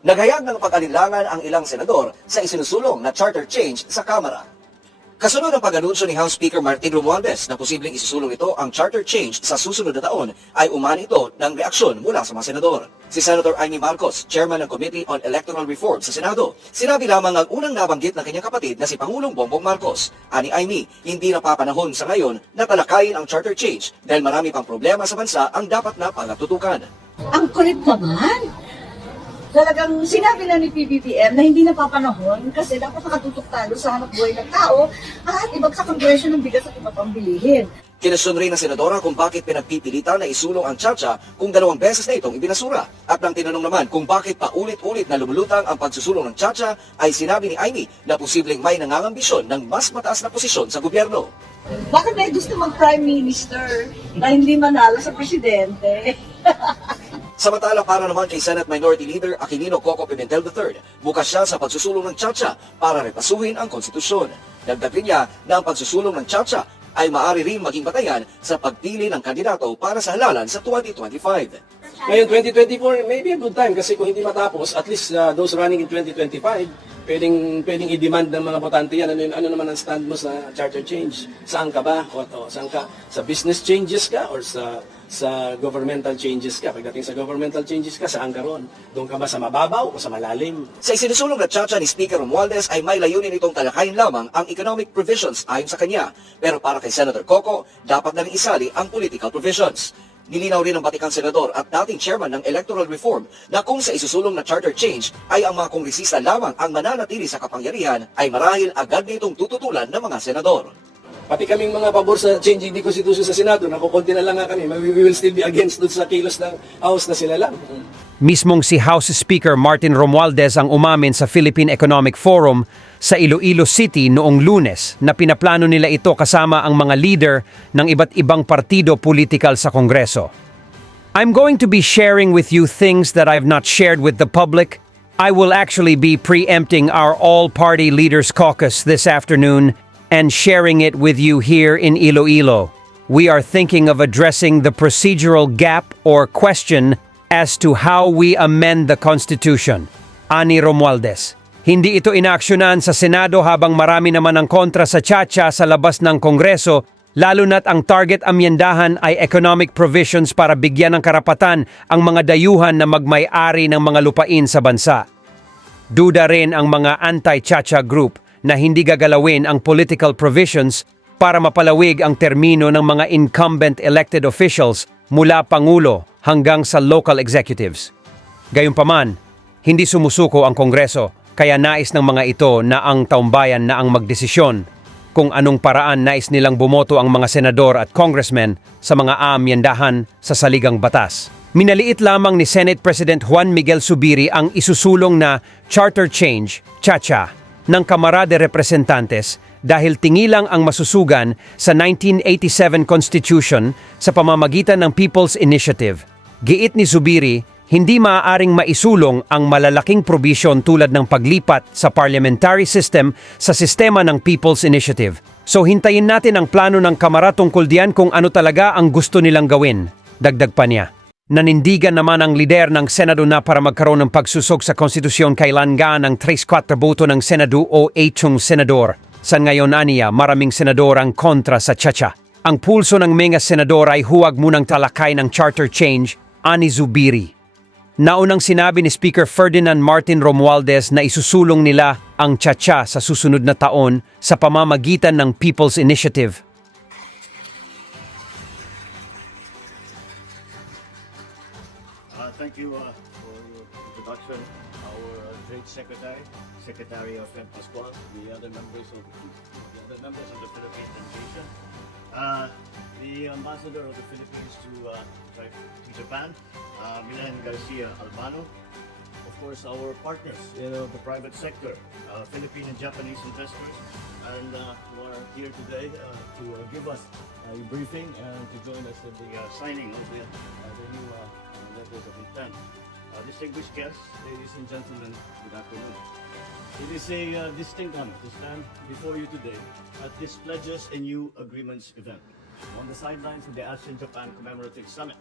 Naghayag ng pag-alinlangan ang ilang senador sa isinusulong na charter change sa Kamara. Kasunod ng pag-anunsyo ni House Speaker Martin Romualdez na posibleng isusulong ito ang charter change sa susunod na taon ay umani ito ng reaksyon mula sa mga senador. Si Senator Imee Marcos, chairman ng Committee on Electoral Reform sa Senado, sinabi lamang ang unang nabanggit ng kanyang kapatid na si Pangulong Bongbong Marcos. Ani Imee, hindi na papanahon sa ngayon na talakayin ang charter change dahil marami pang problema sa bansa ang dapat na pagtutukan. Ang kulit naman! Talagang sinabi na ni PBBM na hindi napapanahon kasi dapat nakatutok tayo sa hanap buhay ng tao at ibagsak ang presyo ng bigas at iba pang bilihin. Kinasyon rin ng senadora kung bakit pinagpipilitan na isulong ang tsa-tsa kung 2 beses na itong ibinasura. At nang tinanong naman kung bakit paulit-ulit na lumulutang ang pagsusulong ng tsa-tsa, ay sinabi ni Imee na posibleng may nangangambisyon ng mas mataas na posisyon sa gobyerno. Bakit may gusto mag-prime minister na hindi manalo sa presidente? Samantala para naman kay Senate Minority Leader Aquilino Coco Pimentel III, bukas siya sa pagsusulong ng tsa-tsa para repasuhin ang konstitusyon. Dagdag rin niya na ang pagsusulong ng tsa-tsa ay maaari rin maging batayan sa pagpili ng kandidato para sa halalan sa 2025. Ngayon, 2024, maybe a good time kasi kung hindi matapos, at least those running in 2025, pwedeng i-demand ng mga botante yan. Ano naman ang stand mo sa charter change? Saan ka ba? O saan ka? Sa business changes ka or sa governmental changes ka? Pagdating sa governmental changes ka, saan ka ron? Doon ka ba sa mababaw o sa malalim? Sa isinusulong na tsa-tsa ni Speaker Romualdez ay may layunin itong talakayin lamang ang economic provisions ayon sa kanya. Pero para kay Senator Coco, dapat na rin isali ang political provisions. Nilinaw rin ng batikang senador at dating chairman ng Electoral Reform na kung sa isusulong na charter change ay ang mga kongresista lamang ang mananatili sa kapangyarihan ay marahil agad na itong tututulan ng mga senador. Pati kaming mga pabor sa changing the Constitution sa Senado, nakukunti na lang nga kami. We will still be against doon sa kilos ng House na sila lang. Mismong si House Speaker Martin Romualdez ang umamin sa Philippine Economic Forum sa Iloilo City noong Lunes na pinaplano nila ito kasama ang mga leader ng iba't ibang partido politikal sa Kongreso. I'm going to be sharing with you things that I've not shared with the public. I will actually be preempting our all-party leaders caucus this afternoon and sharing it with you here in Iloilo. We are thinking of addressing the procedural gap or question as to how we amend the Constitution. Ani Romualdez. Hindi ito inaaksyonan sa Senado habang marami naman ang kontra sa tsa-tsa sa labas ng Kongreso, lalo na't ang target amyendahan ay economic provisions para bigyan ng karapatan ang mga dayuhan na magmay-ari ng mga lupain sa bansa. Duda rin ang mga anti-tsa-tsa group na hindi gagalawin ang political provisions para mapalawig ang termino ng mga incumbent elected officials mula Pangulo hanggang sa local executives. Gayunpaman, hindi sumusuko ang Kongreso kaya nais ng mga ito na ang taumbayan na ang magdesisyon kung anong paraan nais nilang bumoto ang mga senador at congressmen sa mga aamyendahan sa saligang batas. Minaliit lamang ni Senate President Juan Miguel Zubiri ang isusulong na charter change, tsa-tsa, ng Kamara de Representantes dahil tingilang ang masusugan sa 1987 Constitution sa pamamagitan ng People's Initiative. Giit ni Zubiri, hindi maaaring maisulong ang malalaking probisyon tulad ng paglipat sa parliamentary system sa sistema ng People's Initiative. So hintayin natin ang plano ng Kamara tungkol diyan kung ano talaga ang gusto nilang gawin. Dagdag pa niya. Nanindigan naman ang lider ng Senado na para magkaroon ng pagsusog sa konstitusyon kailangan ng 3/4 boto ng Senado o 8 senador. Sa ngayon aniya, maraming senador ang kontra sa tsa-tsa. Ang pulso ng mga senador ay huwag munang talakay ng charter change, ani Zubiri. Naunang sinabi ni Speaker Ferdinand Martin Romualdez na isusulong nila ang tsa-tsa sa susunod na taon sa pamamagitan ng People's Initiative. Thank you for your introduction. Our Trade Secretary of PACQUIAO, the other members of the Philippine delegation, the Ambassador of the Philippines to Japan, Milan Garcia Albano, of course our partners in the private sector, Philippine and Japanese investors, and who are here today to give us a briefing and to join us in the signing of the new letters of intent. Distinguished guests, ladies and gentlemen, good afternoon. It is a distinct honor to stand before you today at this Pledges and New Agreements event on the sidelines of the ASEAN-Japan Commemorative Summit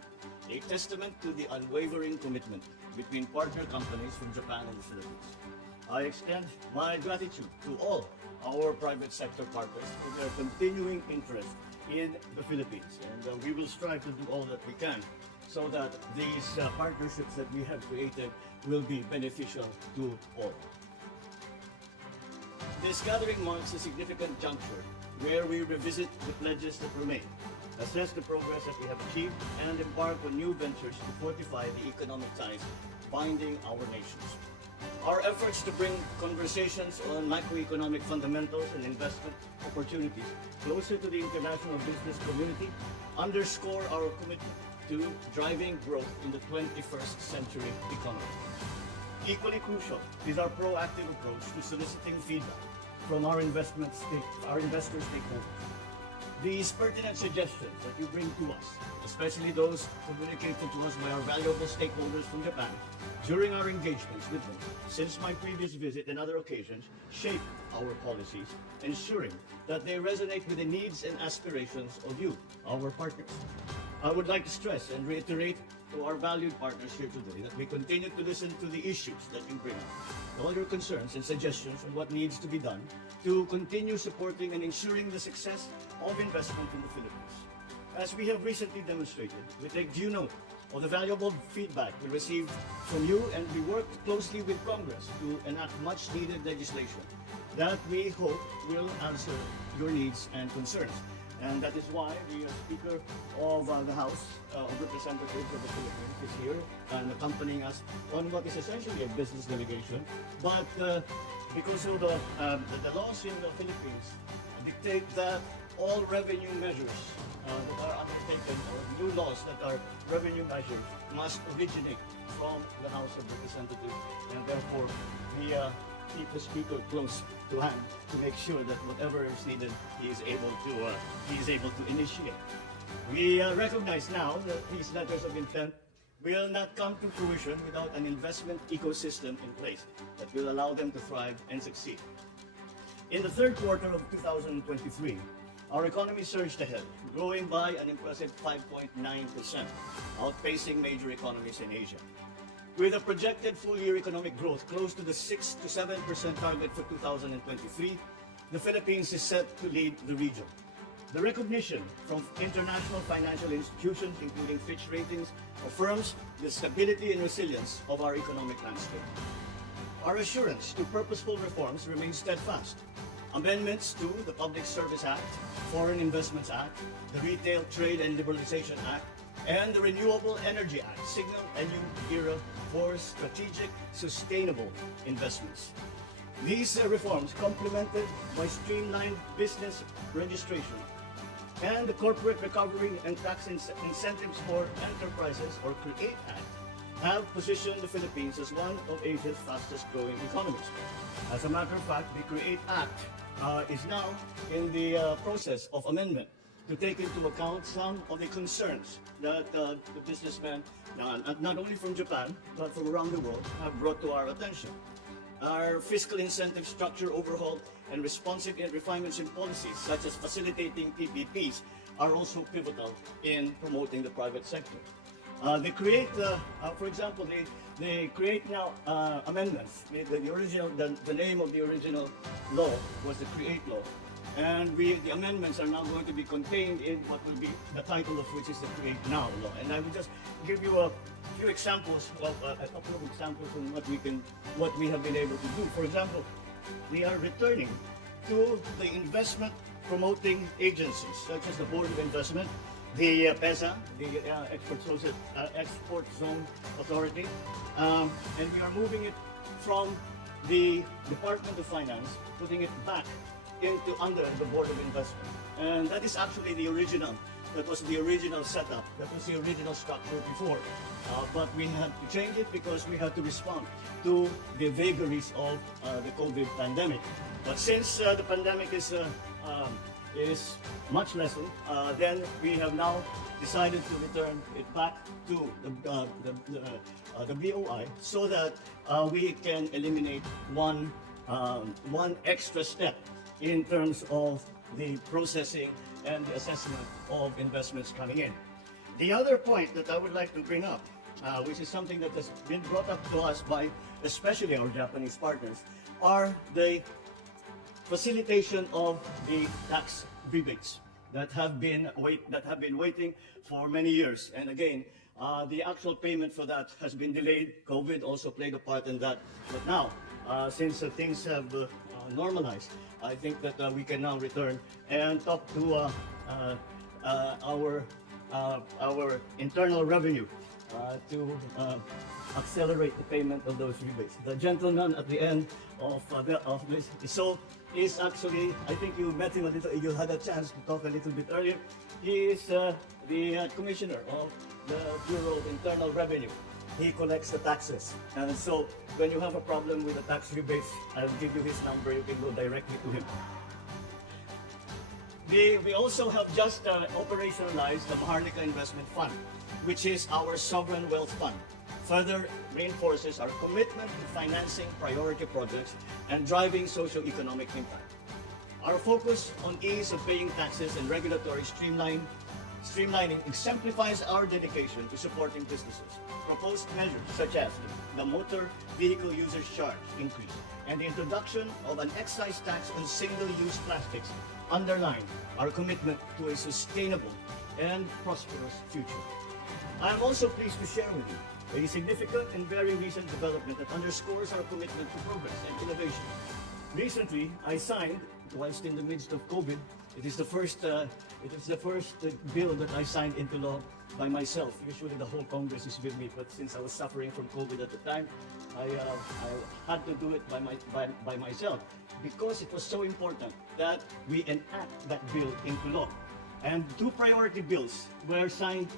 a testament to the unwavering commitment between partner companies from Japan and the Philippines. I extend my gratitude to all our private sector partners for their continuing interest in the Philippines, and we will strive to do all that we can so that these partnerships that we have created will be beneficial to all. This gathering marks a significant juncture where we revisit the pledges that remain, assess the progress that we have achieved, and embark on new ventures to fortify the economic ties binding our nations. Our efforts to bring conversations on macroeconomic fundamentals and investment opportunities closer to the international business community underscore our commitment to driving growth in the 21st century economy. Equally crucial is our proactive approach to soliciting feedback from our investor stakeholders. These pertinent suggestions that you bring to us, especially those communicated to us by our valuable stakeholders from Japan during our engagements with them since my previous visit and other occasions, shape our policies, ensuring that they resonate with the needs and aspirations of you, our partners. I would like to stress and reiterate to our valued partners here today that we continue to listen to the issues that you bring up, all your concerns and suggestions on what needs to be done to continue supporting and ensuring the success of investment in the Philippines. As we have recently demonstrated, we take due note of the valuable feedback we received from you, and we worked closely with Congress to enact much needed legislation that we hope will answer your needs and concerns. And that is why the Speaker of the House of Representatives of the Philippines is here and accompanying us on what is essentially a business delegation. But because of the laws in the Philippines dictate that all revenue measures that are undertaken, or new laws that are revenue measures, must originate from the House of Representatives, and therefore we keep the Speaker close to hand to make sure that whatever is needed, he is able to initiate. We recognize now that these letters of intent will not come to fruition without an investment ecosystem in place that will allow them to thrive and succeed. In the third quarter of 2023, our economy surged ahead, growing by an impressive 5.9%, outpacing major economies in Asia. With a projected full-year economic growth close to the 6 to 7% target for 2023, the Philippines is set to lead the region. The recognition from international financial institutions, including Fitch Ratings, affirms the stability and resilience of our economic landscape. Our assurance to purposeful reforms remains steadfast. Amendments to the Public Service Act, Foreign Investments Act, the Retail Trade and Liberalization Act, and the Renewable Energy Act signal a new era for strategic, sustainable investments. These reforms, complemented by streamlined business registration and the Corporate Recovery and Tax Incentives for Enterprises, or CREATE Act, have positioned the Philippines as one of Asia's fastest growing economies. As a matter of fact, the CREATE Act is now in the process of amendment to take into account some of the concerns that the businessmen, not only from Japan, but from around the world, have brought to our attention. Our fiscal incentive structure overhaul and responsive refinements in policies, such as facilitating PPPs, are also pivotal in promoting the private sector. They create, for example, they create now amendments. The name of the original law was the CREATE law, and the amendments are now going to be contained in what will be the title of which is the CREATE Now law. And I will just give you a few examples of a couple of examples on what we have been able to do. For example, we are returning to the investment promoting agencies, such as the Board of Investment, the PESA, the Export Zone Authority, and we are moving it from the Department of Finance, putting it back under the Board of Investment. And that is actually the original. That was the original setup. That was the original structure before. But we had to change it because we had to respond to the vagaries of the COVID pandemic. But since the pandemic is much lessened, then we have now decided to return it back to the BOI so that we can eliminate one extra step in terms of the processing and the assessment of investments coming in. The other point that I would like to bring up, which is something that has been brought up to us by especially our Japanese partners, are the facilitation of the tax rebates that have been waiting for many years. And again, the actual payment for that has been delayed. COVID also played a part in that. But now, since things have normalized, I think that we can now return and talk to our internal revenue to accelerate the payment of those rebates. The gentleman at the end of this is actually, I think you met him a little, you had a chance to talk a little bit earlier. He is the commissioner of the Bureau of Internal Revenue. He collects the taxes. And so when you have a problem with the tax rebates, I'll give you his number, you can go directly to him. We also have just operationalized the Maharlika Investment Fund, which is our sovereign wealth fund. Further reinforces our commitment to financing priority projects and driving socio-economic impact. Our focus on ease of paying taxes and regulatory streamlining exemplifies our dedication to supporting businesses. Proposed measures such as the motor vehicle users charge increase and the introduction of an excise tax on single-use plastics underline our commitment to a sustainable and prosperous future. I am also pleased to share with you a significant and very recent development that underscores our commitment to progress and innovation. Recently, I signed, whilst in the midst of COVID, it is the first bill that I signed into law by myself. Usually the whole Congress is with me, but since I was suffering from COVID at the time, I had to do it by myself because it was so important that we enact that bill into law. And two priority bills were signed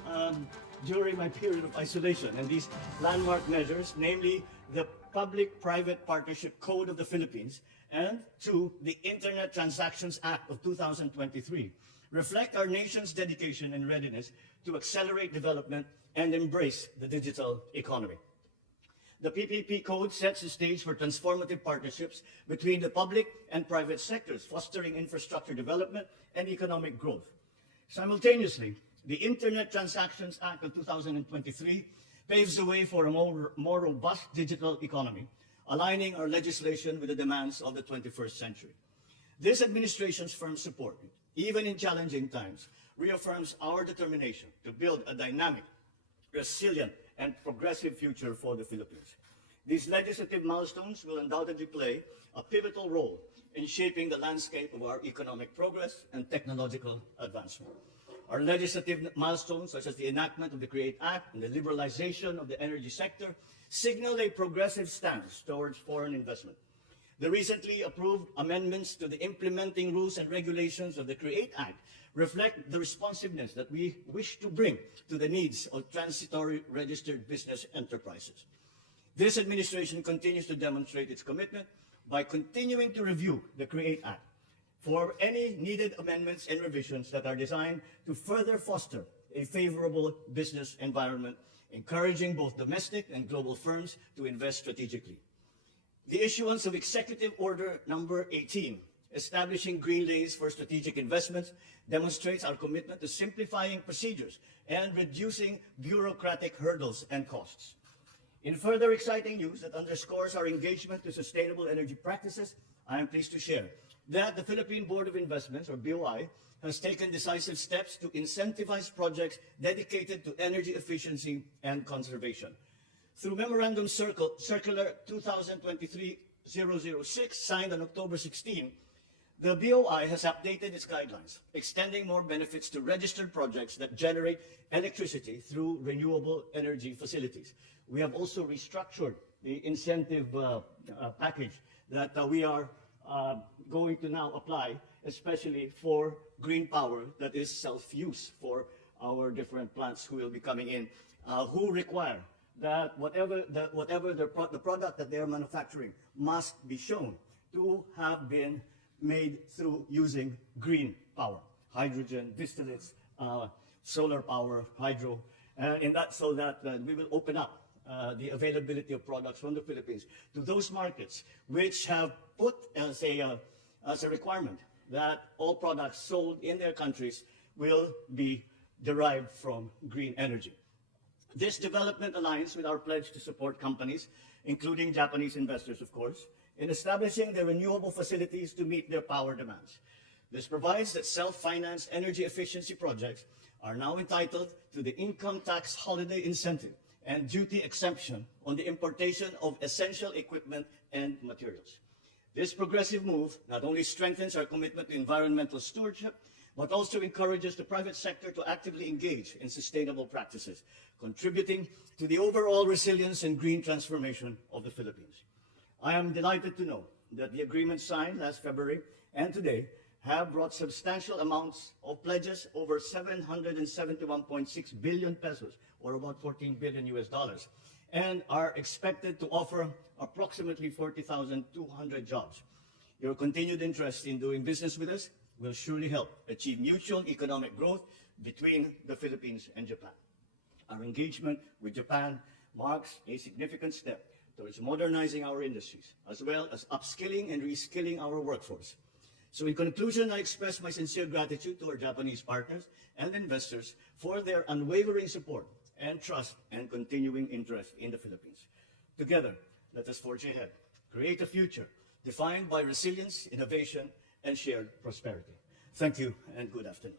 during my period of isolation, and these landmark measures, namely the Public-Private Partnership Code of the Philippines and the Internet Transactions Act of 2023, reflect our nation's dedication and readiness to accelerate development and embrace the digital economy. The PPP Code sets the stage for transformative partnerships between the public and private sectors, fostering infrastructure development and economic growth. Simultaneously, the Internet Transactions Act of 2023 paves the way for a more robust digital economy, aligning our legislation with the demands of the 21st century. This administration's firm support, even in challenging times, reaffirms our determination to build a dynamic, resilient, and progressive future for the Philippines. These legislative milestones will undoubtedly play a pivotal role in shaping the landscape of our economic progress and technological advancement. Our legislative milestones, such as the enactment of the CREATE Act and the liberalization of the energy sector, signal a progressive stance towards foreign investment. The recently approved amendments to the implementing rules and regulations of the CREATE Act reflect the responsiveness that we wish to bring to the needs of transitory registered business enterprises. This administration continues to demonstrate its commitment by continuing to review the CREATE Act for any needed amendments and revisions that are designed to further foster a favorable business environment, encouraging both domestic and global firms to invest strategically. The issuance of Executive Order Number 18, establishing green lanes for strategic investments, demonstrates our commitment to simplifying procedures and reducing bureaucratic hurdles and costs. In further exciting news that underscores our engagement to sustainable energy practices, I am pleased to share that the Philippine Board of Investments, or BOI, has taken decisive steps to incentivize projects dedicated to energy efficiency and conservation. Through Memorandum Circular 2023-006, signed on October 16, the BOI has updated its guidelines, extending more benefits to registered projects that generate electricity through renewable energy facilities. We have also restructured the incentive package that we are going to now apply, especially for green power that is self-use for our different plants who will be coming in, who require that whatever the product that they are manufacturing must be shown to have been made through using green power, hydrogen, distillates, solar power, hydro, so that we will open up the availability of products from the Philippines to those markets which have put as a requirement that all products sold in their countries will be derived from green energy. This development aligns with our pledge to support companies, including Japanese investors, of course, in establishing their renewable facilities to meet their power demands. This provides that self-financed energy efficiency projects are now entitled to the income tax holiday incentive and duty exemption on the importation of essential equipment and materials. This progressive move not only strengthens our commitment to environmental stewardship, but also encourages the private sector to actively engage in sustainable practices, contributing to the overall resilience and green transformation of the Philippines. I am delighted to know that the agreements signed last February and today have brought substantial amounts of pledges, over 771.6 billion pesos, or about 14 billion US dollars, and are expected to offer approximately 40,200 jobs. Your continued interest in doing business with us will surely help achieve mutual economic growth between the Philippines and Japan. Our engagement with Japan marks a significant step towards modernizing our industries, as well as upskilling and reskilling our workforce. So in conclusion, I express my sincere gratitude to our Japanese partners and investors for their unwavering support and trust and continuing interest in the Philippines. Together, let us forge ahead, create a future defined by resilience, innovation, and shared prosperity. Thank you and good afternoon.